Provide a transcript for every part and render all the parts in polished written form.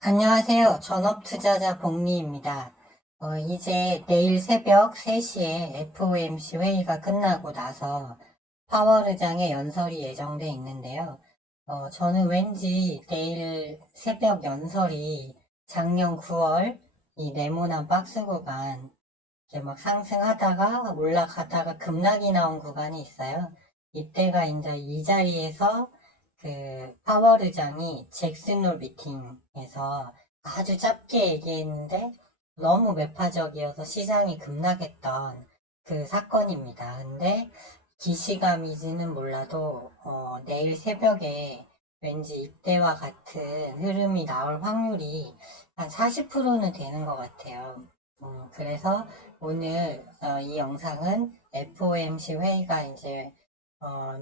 안녕하세요. 전업투자자 복리입니다. 이제 내일 새벽 3시에 FOMC 회의가 끝나고 나서 파월의장의 연설이 예정돼 있는데요. 저는 왠지 내일 새벽 연설이 작년 9월 이 네모난 박스 구간 이렇게 막 상승하다가 올라가다가 급락이 나온 구간이 있어요. 이때가 이제 이 자리에서 그 파월 의장이 잭슨홀 미팅에서 아주 짧게 얘기했는데 너무 매파적이어서 시장이 급락했던 그 사건입니다. 근데 기시감이지는 몰라도 내일 새벽에 왠지 이때와 같은 흐름이 나올 확률이 한 40%는 되는 것 같아요. 그래서 오늘 이 영상은 FOMC 회의가 이제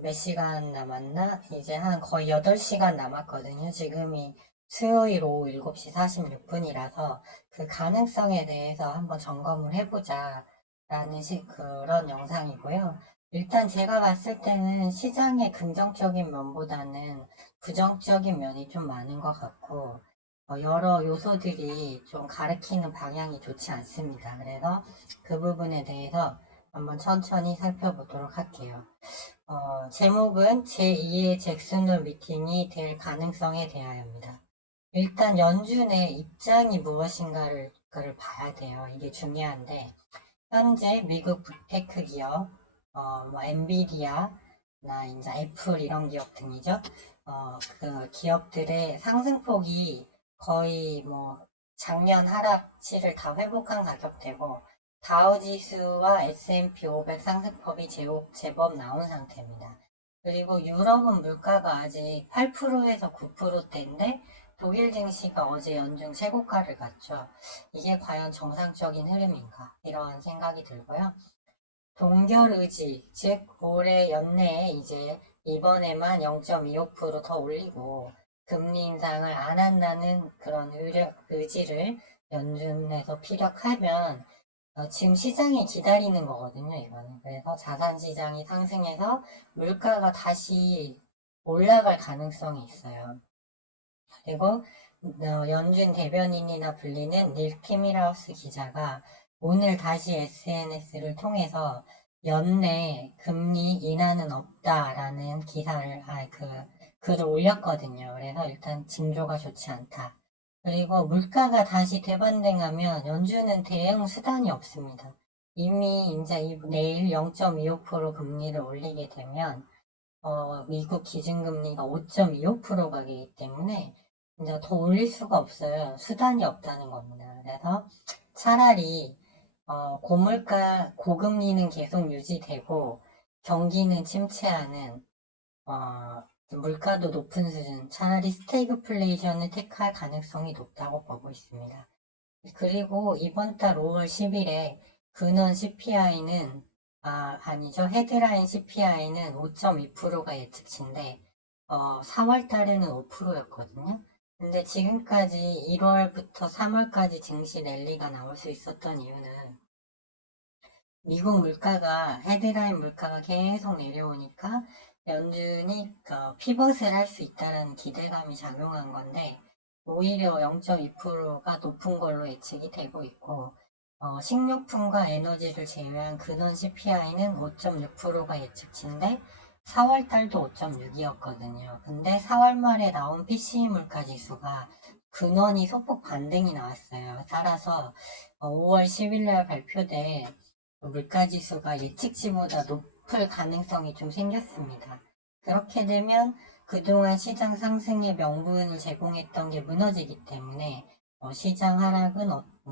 몇 시간 남았나? 이제 한 거의 8시간 남았거든요. 지금이 수요일 오후 7시 46분이라서 그 가능성에 대해서 한번 점검을 해보자 라는 그런 영상이고요. 일단 제가 봤을 때는 시장의 긍정적인 면보다는 부정적인 면이 좀 많은 것 같고 여러 요소들이 좀 가리키는 방향이 좋지 않습니다. 그래서 그 부분에 대해서 한번 천천히 살펴보도록 할게요. 제목은 제2의 잭슨홀 미팅이 될 가능성에 대하여입니다. 일단 연준의 입장이 무엇인가를 그걸 봐야 돼요. 이게 중요한데 현재 미국 빅테크 기업, 뭐 엔비디아나 이제 애플 이런 기업 등이죠. 그 기업들의 상승폭이 거의 뭐 작년 하락치를 다 회복한 가격대고 다우지수와 S&P 500 상승폭이 제법 나온 상태입니다. 그리고 유럽은 물가가 아직 8%에서 9%대인데 독일 증시가 어제 연중 최고가를 갔죠. 이게 과연 정상적인 흐름인가? 이런 생각이 들고요. 동결 의지, 즉 올해 연내에 이제 이번에만 0.25%더 올리고 금리 인상을 안 한다는 그런 의지를 연준에서 피력하면 지금 시장이 기다리는 거거든요, 이거는. 그래서 자산 시장이 상승해서 물가가 다시 올라갈 가능성이 있어요. 그리고 연준 대변인이나 불리는 닐 키밀하우스 기자가 오늘 다시 SNS를 통해서 연내 금리 인하는 없다라는 글을 올렸거든요. 그래서 일단 징조가 좋지 않다. 그리고 물가가 다시 대반등하면 연준은 대응 수단이 없습니다. 이미 이제 내일 0.25% 금리를 올리게 되면 미국 기준금리가 5.25% 가기 때문에 이제 더 올릴 수가 없어요. 수단이 없다는 겁니다. 그래서 차라리 고금리는 계속 유지되고 경기는 침체하는 물가도 높은 수준, 차라리 스태그플레이션을 택할 가능성이 높다고 보고 있습니다. 그리고 이번 달 5월 10일에 근원 CPI는 아니죠. 헤드라인 CPI는 5.2%가 예측치인데 4월 달에는 5%였거든요. 근데 지금까지 1월부터 3월까지 증시 랠리가 나올 수 있었던 이유는 미국 물가가 헤드라인 물가가 계속 내려오니까 연준이 피벗을 할 수 있다는 기대감이 작용한 건데 오히려 0.2%가 높은 걸로 예측이 되고 있고 식료품과 에너지를 제외한 근원 CPI는 5.6%가 예측치인데 4월 달도 5.6이었거든요. 근데 4월 말에 나온 PCE 물가 지수가 근원이 소폭 반등이 나왔어요. 따라서 5월 10일 날 발표된 물가지수가 예측치보다 높을 가능성이 좀 생겼습니다. 그렇게 되면 그동안 시장 상승의 명분을 제공했던 게 무너지기 때문에 시장 하락은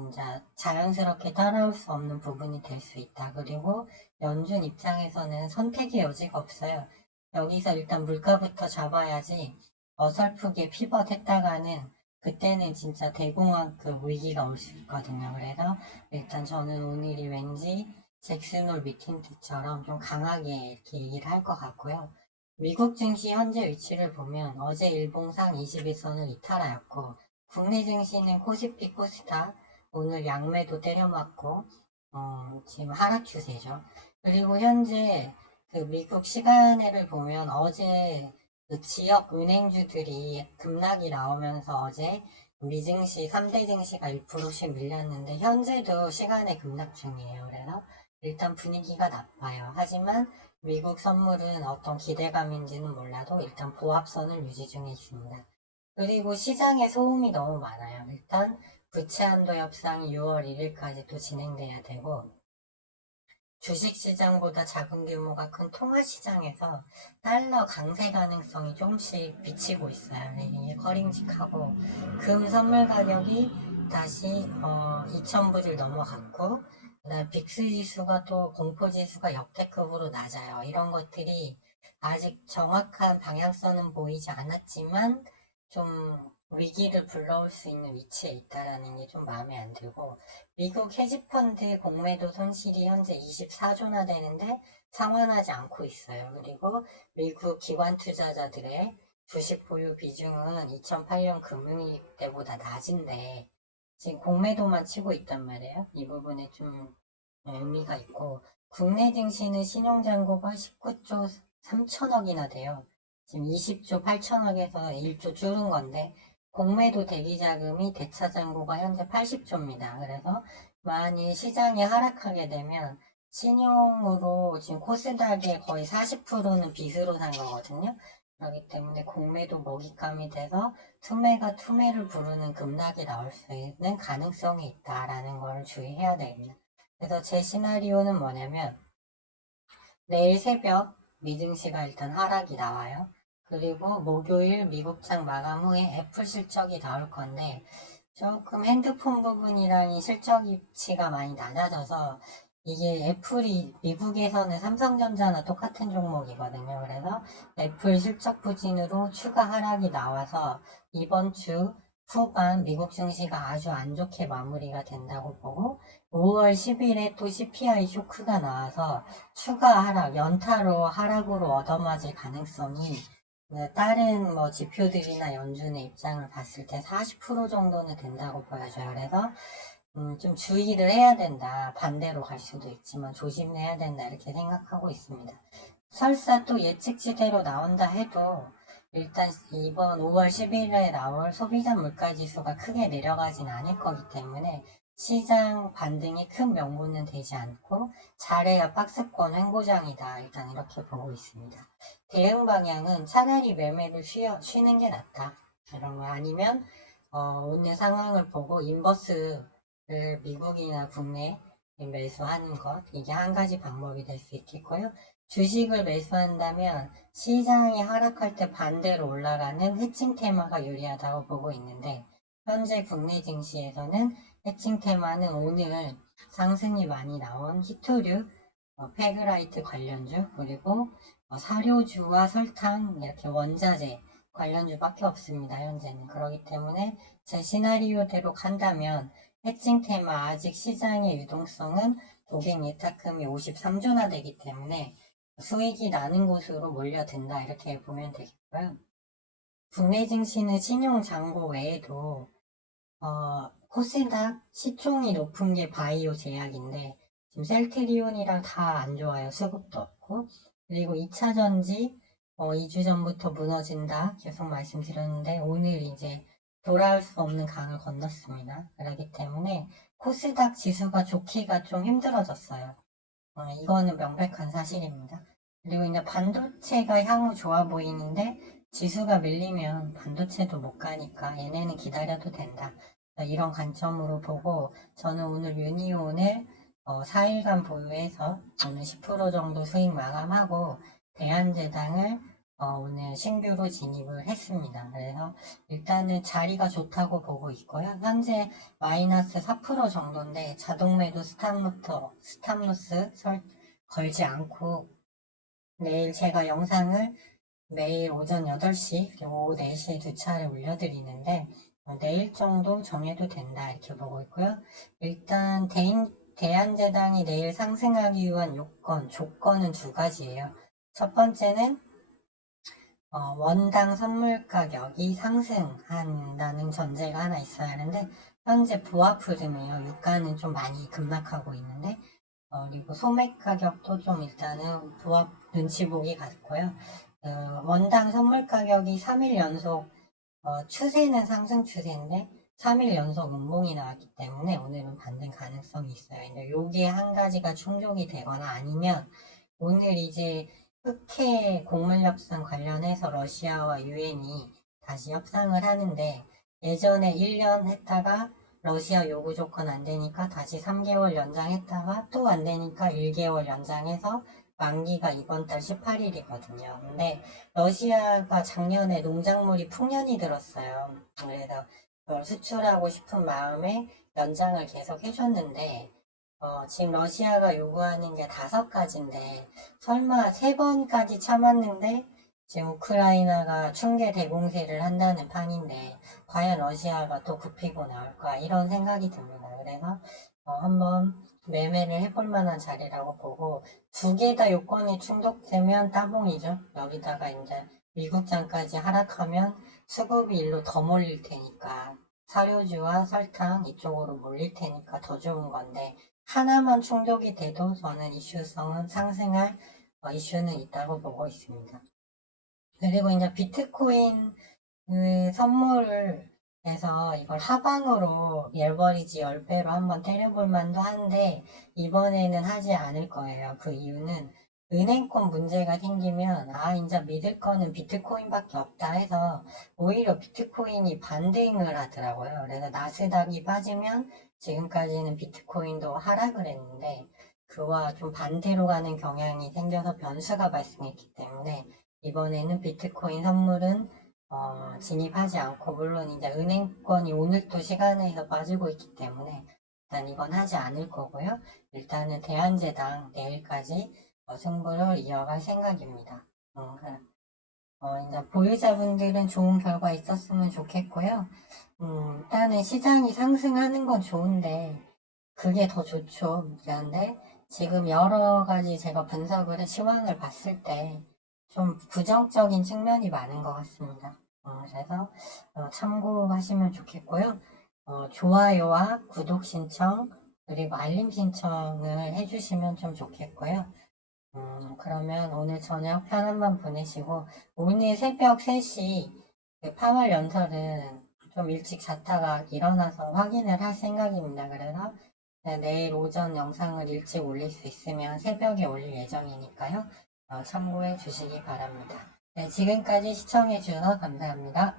이제 자연스럽게 따라올 수 없는 부분이 될 수 있다. 그리고 연준 입장에서는 선택의 여지가 없어요. 여기서 일단 물가부터 잡아야지 어설프게 피벗했다가는 그때는 진짜 대공황급 위기가 올 수 있거든요. 그래서 일단 저는 오늘이 왠지 잭슨홀 미팅처럼 좀 강하게 이렇게 얘기를 할 것 같고요. 미국 증시 현재 위치를 보면 어제 일봉상 21선을 이탈하였고 국내 증시는 코스피 코스닥 오늘 양매도 때려맞고 지금 하락 추세죠. 그리고 현재 그 미국 시간을 보면 어제 그 지역 은행주들이 급락이 나오면서 어제 미증시, 3대 증시가 1%씩 밀렸는데 현재도 시간에 급락 중이에요. 그래서 일단 분위기가 나빠요. 하지만 미국 선물은 어떤 기대감인지는 몰라도 일단 보합선을 유지 중에 있습니다. 그리고 시장에 소음이 너무 많아요. 일단 부채 한도 협상이 6월 1일까지 또 진행돼야 되고 주식시장보다 작은 규모가 큰 통화시장에서 달러 강세 가능성이 조금씩 비치고 있어요. 이게 꺼림직하고 금 선물 가격이 다시 2,000불을 넘어갔고 그다음 빅스 지수가 또 공포 지수가 역대급으로 낮아요. 이런 것들이 아직 정확한 방향성은 보이지 않았지만 좀 위기를 불러올 수 있는 위치에 있다라는 게 좀 마음에 안 들고 미국 헤지펀드 공매도 손실이 현재 24조나 되는데 상환하지 않고 있어요. 그리고 미국 기관 투자자들의 주식 보유 비중은 2008년 금융위기 때보다 낮은데 지금 공매도만 치고 있단 말이에요. 이 부분에 좀 의미가 있고 국내 증시는 신용잔고가 19조 3천억이나 돼요. 지금 20조 8천억에서 1조 줄은 건데 공매도 대기 자금이 대차 잔고가 현재 80조입니다. 그래서 만일 시장이 하락하게 되면 신용으로 지금 코스닥의 거의 40%는 빚으로 산 거거든요. 그렇기 때문에 공매도 먹잇감이 돼서 투매가 투매를 부르는 급락이 나올 수 있는 가능성이 있다라는 걸 주의해야 됩니다. 그래서 제 시나리오는 뭐냐면 내일 새벽 미증시가 일단 하락이 나와요. 그리고 목요일 미국장 마감 후에 애플 실적이 나올 건데 조금 핸드폰 부분이랑 이 실적치가 많이 낮아져서 이게 애플이 미국에서는 삼성전자나 똑같은 종목이거든요. 그래서 애플 실적 부진으로 추가 하락이 나와서 이번 주 후반 미국 증시가 아주 안 좋게 마무리가 된다고 보고 5월 10일에 또 CPI 쇼크가 나와서 추가 하락, 연타로 하락으로 얻어맞을 가능성이 다른 뭐 지표들이나 연준의 입장을 봤을 때 40% 정도는 된다고 보여져요. 그래서 좀 주의를 해야 된다. 반대로 갈 수도 있지만 조심해야 된다. 이렇게 생각하고 있습니다. 설사 또 예측치대로 나온다 해도 일단 이번 5월 10일에 나올 소비자 물가지수가 크게 내려가진 않을 거기 때문에 시장 반등이 큰 명분은 되지 않고 잘해야 박스권 횡보장이다. 일단 이렇게 보고 있습니다. 대응 방향은 차라리 매매를 쉬는 게 낫다. 이런 거 아니면 오늘 상황을 보고 인버스를 미국이나 국내 매수하는 것 이게 한 가지 방법이 될 수 있겠고요. 주식을 매수한다면 시장이 하락할 때 반대로 올라가는 해칭 테마가 유리하다고 보고 있는데 현재 국내 증시에서는 해칭 테마는 오늘 상승이 많이 나온 히토류, 페그라이트 관련주 그리고 사료주와 설탕 이렇게 원자재 관련주밖에 없습니다. 현재는 그렇기 때문에 제 시나리오대로 간다면 해칭 테마 아직 시장의 유동성은 고객 예탁금이 53조나 되기 때문에 수익이 나는 곳으로 몰려든다 이렇게 보면 되겠고요. 국내 증시는 신용 잔고 외에도 코스닥 시총이 높은 게 바이오 제약인데 지금 셀트리온이랑 다 안 좋아요. 수급도 없고 그리고 2차 전지 2주 전부터 무너진다 계속 말씀드렸는데 오늘 이제 돌아올 수 없는 강을 건넜습니다. 그렇기 때문에 코스닥 지수가 좋기가 좀 힘들어졌어요. 이거는 명백한 사실입니다. 그리고 이제 반도체가 향후 좋아 보이는데 지수가 밀리면 반도체도 못 가니까 얘네는 기다려도 된다. 이런 관점으로 보고 저는 오늘 유니온을 4일간 보유해서 오늘 10% 정도 수익 마감하고 대한제당을 오늘 신규로 진입을 했습니다. 그래서 일단은 자리가 좋다고 보고 있고요. 현재 마이너스 4% 정도인데 자동 매도 스탑로스 걸지 않고 내일 제가 영상을 매일 오전 8시 그리고 오후 4시에 두 차례 올려드리는데 내일 정도 정해도 된다 이렇게 보고 있고요. 일단 대한제당이 내일 상승하기 위한 조건은 두 가지예요. 첫 번째는 원당 선물 가격이 상승한다는 전제가 하나 있어야 하는데 현재 부합 흐름이에요. 유가는 좀 많이 급락하고 있는데 그리고 소매 가격도 좀 일단은 부합 눈치 보기 같고요. 원당 선물 가격이 3일 연속 추세는 상승 추세인데 3일 연속 음봉이 나왔기 때문에 오늘은 반등 가능성이 있어요. 근데 요게 한 가지가 충족이 되거나 아니면 오늘 이제 흑해 곡물 협상 관련해서 러시아와 유엔이 다시 협상을 하는데 예전에 1년 했다가 러시아 요구 조건 안 되니까 다시 3개월 연장했다가 또 안 되니까 1개월 연장해서 만기가 이번 달 18일이거든요. 근데 러시아가 작년에 농작물이 풍년이 들었어요. 그래서 그걸 수출하고 싶은 마음에 연장을 계속 해줬는데 지금 러시아가 요구하는 게 5가지인데 설마 3번까지 참았는데 지금 우크라이나가 충계 대공세를 한다는 판인데 과연 러시아가 또 굽히고 나올까 이런 생각이 듭니다. 그래서 한번 매매를 해볼 만한 자리라고 보고 2개 다 요건이 충족되면 따봉이죠. 여기다가 이제 미국장까지 하락하면 수급이 일로 더 몰릴 테니까 사료주와 설탕 이쪽으로 몰릴 테니까 더 좋은 건데 하나만 충족이 돼도 저는 이슈성은 상승할 이슈는 있다고 보고 있습니다. 그리고 이제 비트코인 그 선물을 해서 이걸 하방으로 레버리지 10배로 한번 때려볼 만도 한데 이번에는 하지 않을 거예요. 그 이유는 은행권 문제가 생기면 이제 믿을 거는 비트코인밖에 없다 해서 오히려 비트코인이 반등을 하더라고요. 그래서 나스닥이 빠지면 지금까지는 비트코인도 하락을 했는데 그와 좀 반대로 가는 경향이 생겨서 변수가 발생했기 때문에 이번에는 비트코인 선물은 진입하지 않고 물론 이제 은행권이 오늘 또 시간에서 빠지고 있기 때문에 일단 이건 하지 않을 거고요. 일단은 대한제당 내일까지 승부를 이어갈 생각입니다. 이제 보유자분들은 좋은 결과 있었으면 좋겠고요. 일단은 시장이 상승하는 건 좋은데 그게 더 좋죠. 그런데 지금 여러 가지 제가 분석을 시황을 봤을 때 좀 부정적인 측면이 많은 것 같습니다. 그래서 참고하시면 좋겠고요. 좋아요와 구독 신청 그리고 알림 신청을 해주시면 좀 좋겠고요. 그러면 오늘 저녁 편한 밤 보내시고 오늘 새벽 3시 그 파월 연설은 좀 일찍 잤다가 일어나서 확인을 할 생각입니다. 그래서 내일 오전 영상을 일찍 올릴 수 있으면 새벽에 올릴 예정이니까요. 참고해 주시기 바랍니다. 네, 지금까지 시청해 주셔서 감사합니다.